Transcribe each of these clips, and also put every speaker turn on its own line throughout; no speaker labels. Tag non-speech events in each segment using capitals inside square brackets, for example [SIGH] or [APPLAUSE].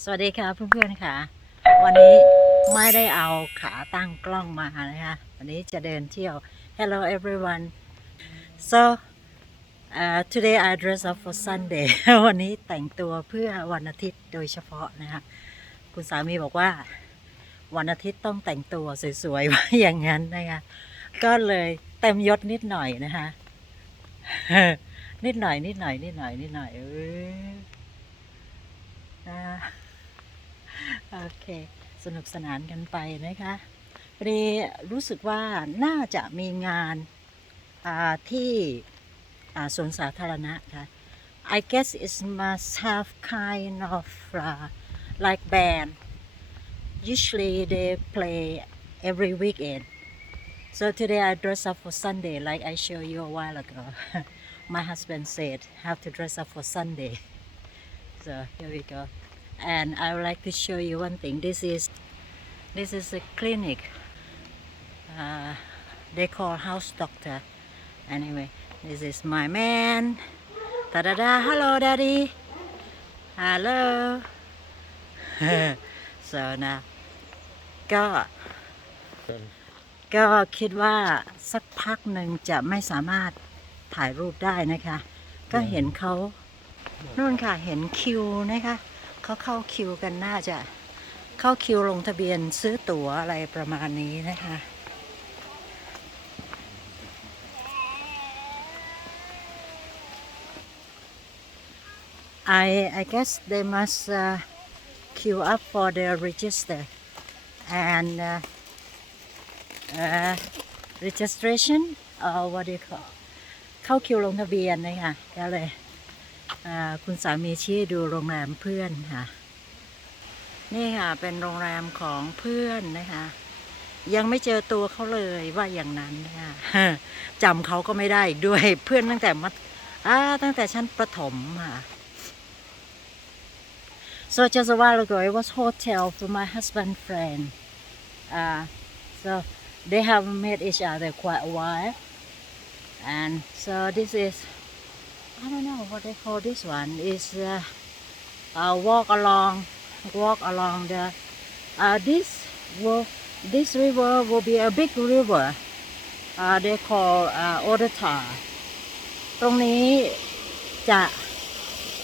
สวัสดีค่ะเพื่อนๆค่ะ วันนี้ไม่ได้เอาขาตั้งกล้องมานะคะวันนี้จะเดินเที่ยว Hello everyone so uh, today I dress up for Sunday วันนี้แต่งตัวเพื่อวันอาทิตย์โดยเฉพาะนะคะคุณสามีบอกว่า วันอาทิตย์ต้องแต่งตัวสวยๆไว้อย่างนั้นนะคะก็เลยเต็มยศนิดหน่อยนะคะนิดหน่อยนิดหน่อยนิดหน่อยนิดหน่อยเออ โอเค สนุกสนานกันไปนะคะพอดีรู้สึกว่าน่าจะมีงานาที่สวนสาธารณะค่ะ I guess it must have kind of uh, like band usually they play every weekend so today I dress up for Sunday like I showed you a while ago my husband said have to dress up for Sunday so here we go and I would like to show you one thing this is this is a clinic uh, they call house doctor anyway this is my man da da da hello daddy hello so now ก็ก็คิดว่าสักพักหนึ่งจะไม่สามารถถ่ายรูปได้นะคะ ก็เห็นเขานู่นค่ะเห็นคิวนะคะ เขาเข้าคิวกันน่าจะเข้าคิวลงทะเบียนซื้อตั๋วอะไรประมาณนี้นะคะ I I guess they must uh, queue up for their register and uh, uh, registration or what do you call เข้าคิวลงทะเบียนนะคะก็เลย คุณสามีชี้ดูโรงแรมเพื่อนค่ะ นี่ค่ะ เป็นโรงแรมของเพื่อนนะคะ ยังไม่เจอตัวเขาเลยว่าอย่างนั้นนะคะจำเขาก็ไม่ได้อีกด้วยเพื่อนตั้งแต่มัธตั้งแต่ชั้นประถมค่ะ So just a while ago, it was hotel for my husband friend. Uh, so they have met each other quite a while, and so this is I don't know what they call this one. Is uh, uh, walk along, walk along the. Uh, this will this river will be a big river. Uh, they call uh, Odata. ตรงนี้จะ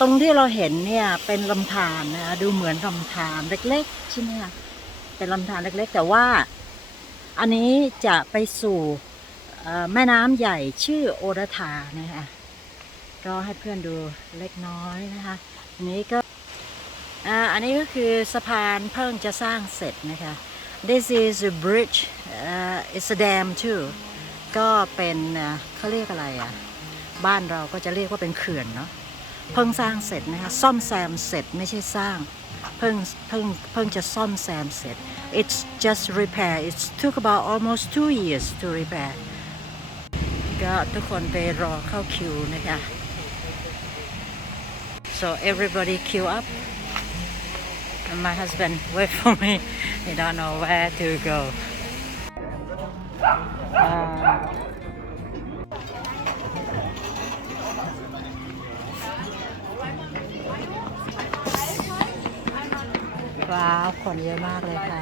ตรงที่เราเห็นเนี่ยเป็นลำธารนะคะดูเหมือนลำธารเล็กๆใช่ไหมคะเป็นลำธารเล็กๆ แต่ว่าอันนี้จะไปสู่แม่น้ำใหญ่ชื่อโอราทานะคะ ก็ให้เพื่อนดูเล็กน้อยนะคะอันนี้ก็อ่าอันนี้ก็คือสะพานเพิ่งจะสร้างเสร็จนะคะ this is a bridge uh, it's a dam too ก็เป็นเอ่อเขาเรียกอะไรอะ บ้านเราก็จะเรียกว่าเป็นเขื่อนเนาะเพิ่งสร้างเสร็จนะคะ ซ่อมแซมเสร็จไม่ใช่สร้าง เพิ่งเพิ่งเพิ่งจะซ่อมแซมเสร็จ it's just repair it took about almost two years to repair ก็ทุกคนไปรอเข้าคิวนะคะ so everybody queue up and my husband [LAUGHS] wait for me he don't know where to go uh, ว้าวคนเยอะมากเลยค่ะ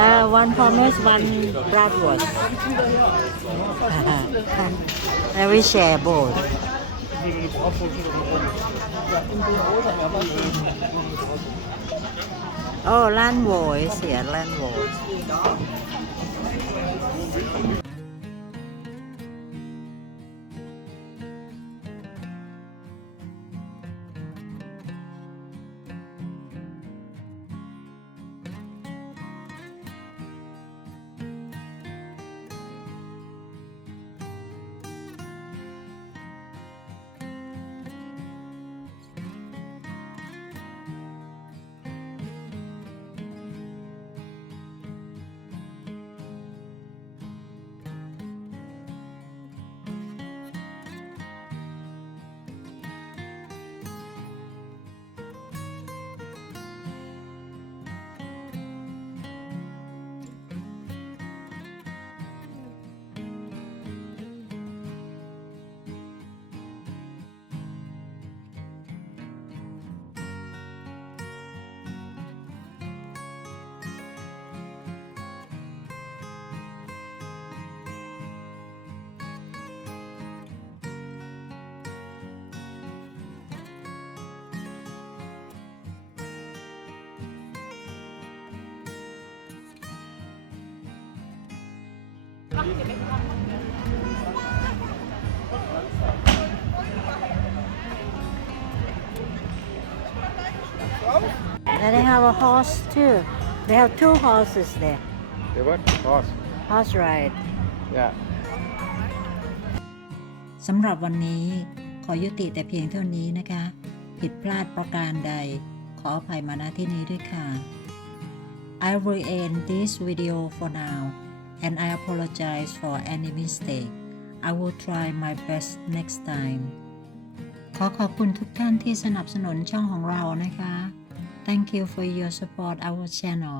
Uh, one hummus, one bratwurst. I will share both. Oh, land Voice yeah, land Voice. And they have a horse too. They have two horses there.
They what? Horse.
Horse ride.
Yeah.
สำหรับวันนี้ขอยุติแต่เพียงเท่านี้นะคะ ผิดพลาดประการใด ขออภัยมาณที่นี้ด้วยค่ะ I will end this video for now and I apologize for any mistake I will try my best next time ขอขอบคุณทุกท่านที่สนับสนุนช่องของเรานะคะ Thank you for your support our channel